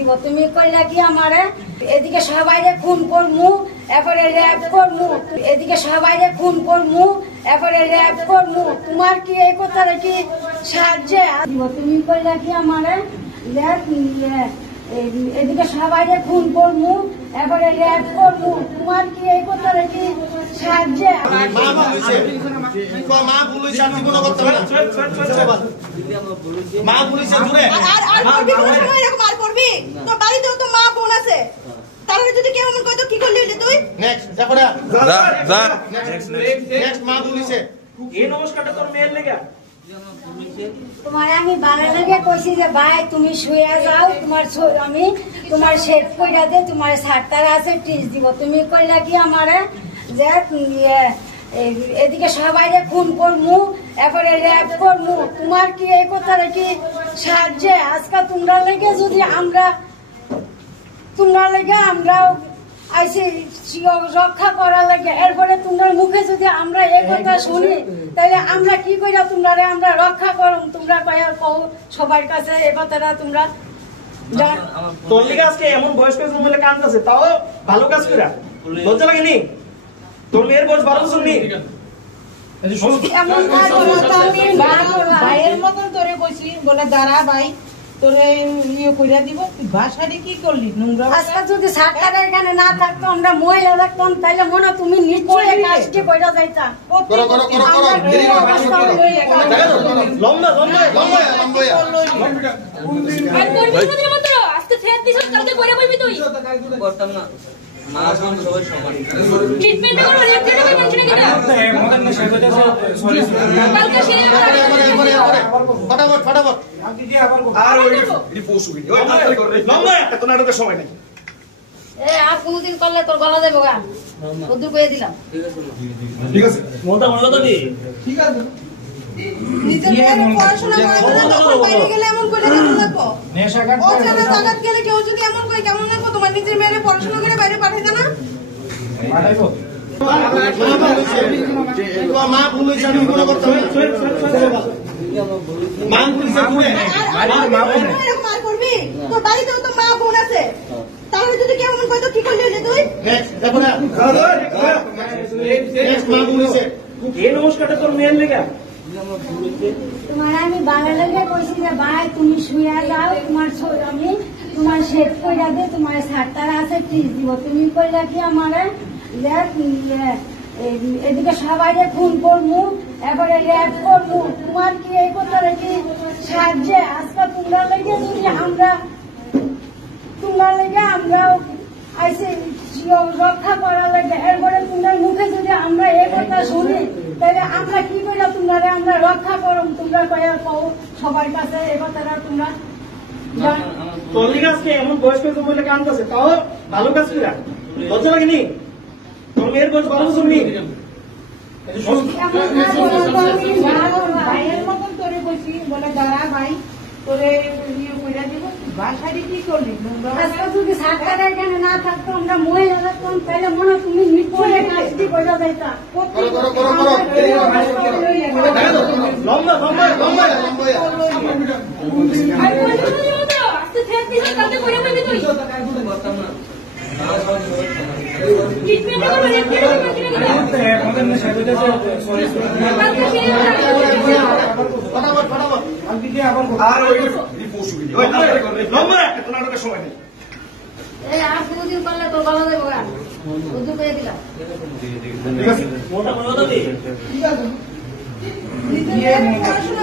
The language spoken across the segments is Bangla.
দিব তুমি কইলা কি আমারে এদিকে সবাইরে খুন করমু এরপরে র‍্যাপ করমু এদিকে সবাইরে খুন করমু এরপরে র‍্যাপ করমু তোমার কি এই কথারে কি সাহায্য দিব তুমি কইলা কি আমারে এদিকে সবাইরে খুন করমু এরপরে র‍্যাপ করমু তোমার কি এই কথারে কি সাহায্য মা পুলিশ আর জীবন করতে হবে মা পুলিশ জুড়ে আর এরকম আর করবি তোর বাড়িতেও তো মা বোন আছে তাহলে যদি কেউ এমন কইতো কি করলি তুই নেক্সট যাপড়া যা নেক্সট মা পুলিশে এই নমস্কারটা তোর মেয়ের লেগা তোমার আমি ভালো লাগে কইছি যে ভাই তুমি শুয়ে যাও আমি তোমার শেভ কইরা দে তোমার সারতার আছে টিস দিব তুমি কইলা কি আমারে যে এদিকে সবাইরে খুন করমু এরপরে র‍্যাপ করমু তোমার কি এই কথারে কি সাহায্য আজকে তোমরা লেগে যদি আমরা আইসি রক্ষা করা লাগে এরপরে তোমার মুখে যদি আমরা এই কথা শুনি তাহলে আমরা কি কইরা তোমরা আমরা রক্ষা করুম তোমরা কয়ার কও সবার কাছে এই কথাটা তোমরা তোর লিগে আজকে এমন বয়স করে বলে কাঁদতেছে তাও ভালো কাজ কইরা লজ্জা লাগেনি তোর মেয়ের বয়স 12 বছর নেই ভাইয়ের মতন তোরে কইছি বলে দাঁড়া ভাই তোরে ইয়ে কইরা দিব তুই ভাষারে কি করলি নোংরা আজকে যদি সারকারের এখানে না থাকতো আমরা মহিলা থাকতাম তাহলে মনে তুমি নিশ্চয়ই কাজটি কইরা যাইতা করো লম্বা আর করবি না মাত্র আজকে ছেড়ে দিছ কালকে কইরা বলবি তুই করতাম না মা বোন সবাই সমান ট্রিটমেন্ট করো রিপোর্ট হবে মানুষের কিনা মদন না সাহেব সরি কালকে সেরে ফটাফট আর ওই পৌঁছবি ওই তাড়াতাড়ি করে লম্বা এত নাটকের সময় নাই আর কোনদিন করলে তোর গলা দেবো গা ওদু কইয়া দিলাম ঠিক আছে মনটা মনে কথা দি ঠিক আছে নিজের মেয়ের পড়াশোনা করে বাইরে গেলে এমন করে কেমন লাগবো ও জানা জায়গা গেলে কেউ যদি এমন করে কেমন লাগবো তোমার নিজের মেয়ের পড়াশোনা করে বাইরে পাঠাইতে না পাঠাইবো মা পুলিশ আর জীবন করতে হবে মা পুলিশে জুড়ে এরকম আর করবি তোর বাড়িতেও তো মা বোন আছে তাহলে যদি কেউ এমন কইতো কি করলি তুই নেক্সট যাপড়া নেক্সট মা পুলিশে এই নমস্কারটা তোর মেয়ের লেগা তোমার আমি ভালো লাগে কইছি যে ভাই তুমি শুয়ে যাও আমি তোমার শেভ কইরা দে তোমার সারতার আছে টিস দিব তুমি কইলা কি আমারে এদিকে সবাইরে খুন করমু এরপরে র‍্যাপ করমু তোমার কি এই কথারে কি সাহায্য আজকে তোমরা লেগে যদি আমরা আইসি রক্ষা করা লাগে এরপরে তোমার মুখে যদি আমরা এই কথা শুনি তাহলে আমরা কি কইরা তোমরা আমরা রক্ষা করুম তোমরা কয়ার কও সবার কাছে এই কথাটা তোমরা তোর লিগে আজকে এমন বয়স করে বলে কাঁদতেছে তাও ভালো কাজ কইরা লজ্জা লাগেনি তোর মেয়ের বয়স 12 বছর নেই ভাইয়ের মতন তোরে কইছি বলে দাঁড়া ভাই তোরে ইয়ে কইরা দিব ভাষারে কি করলি নোংরা আজকে যদি সারকারের এখানে না থাকতো আমরা মহিলা থাকতাম তাহলে মনে তুমি নিশ্চয়ই কাজটি কইরা যাইতা লম্বা আর করবি না মাত্র আজকে ছেড়ে দিছ কালকে কইরা বলবি তুই করতাম না মা বোন সবাই সমান ট্রিটমেন্ট করো রিপোর্ট হবে মানুষের কিনা মদন না সাহেব সরি কালকে সেরে ফটাফট আর ওই পৌঁছবি ওই তাড়াতাড়ি করে লম্বা এত নাটকের সময় নেই আর কোনদিন করলে তোর গলা দেবো গা ওদু কইয়া দিলাম ঠিক আছে মনটা মনে কথা দি ঠিক আছে নিজের মেয়ের পড়াশোনা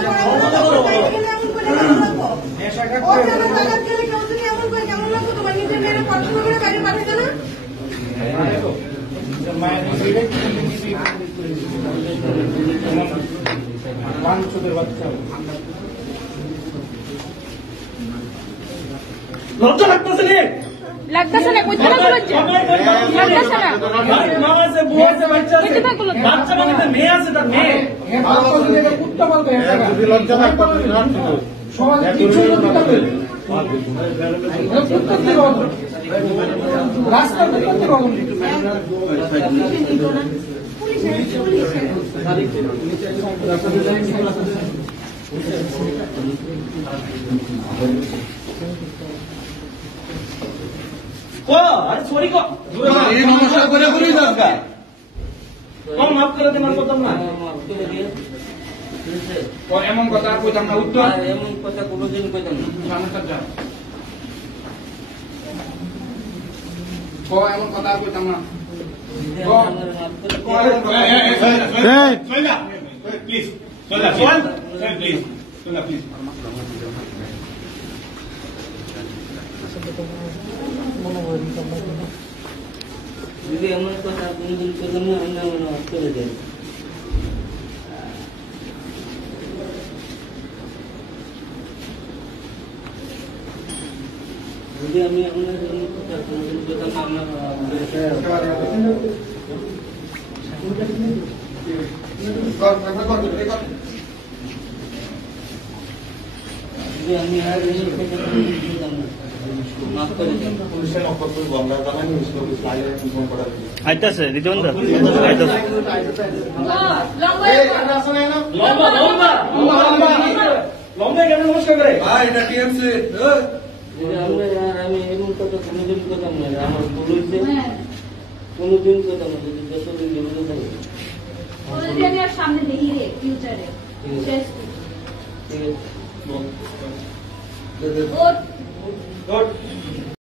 করে বাইরে গেলে এমন করে কেমন লাগবো ও জানা জায়গা গেলে কেউ যদি এমন করে কেমন লাগবো তোমার নিজের মেয়ের পড়াশোনা করে বাইরে পাঠাইতে না লজ্জা লাগতেছে রে লাগতাছে না কইতে লাগলো লজ্জা লাগতাছে না মা আছে বউ আছে বাচ্চা আছে বাচ্চা মানে তো মেয়ে আছে তার মেয়ে যদি লজ্জা না করতে সমাজ কিছু রাস্তা করতে পারবো আরে সরি কো এই নমস্কার করে বলি দরকার কম মাফ করে দিন আর করতাম না মাফ করে দিয়ে ঠিক আছে? এমন কথা আর কইতাম না উত্তর আর এমন কথা কোনোদিন কইতাম না সামনেটা যা এমন কথা আর কইতাম না যদি আপনারা মাফ করে প্লিজ প্লিজ প্লিজ যদি এমন কথা কোনোদিন কইতাম না আমি আমার মাফ করে দেন যদি আমি আপনার এমন কথা কোনোদিন কইতাম না যদি আমি আর এমন কথা কোনোদিন কইতাম না মাফ করে দেন পুলিশের নক্ষত্র বন্ধ জানানি স্লাইডে ফোন করা আইতাছে রিজন দা আইতাছে লম্বা লম্বা লম্বা কেন নমস্কার করে যদি আমরা আর আমি এমন কথা কোনোদিন কইতাম না আমার ভুল হয়েছে কোনোদিন কইতাম না যদি যতদিন জীবনে থাকবে আমি আর সামনে দেখি রে ফিউচারে শেষ ঠিক আছে ওর গুড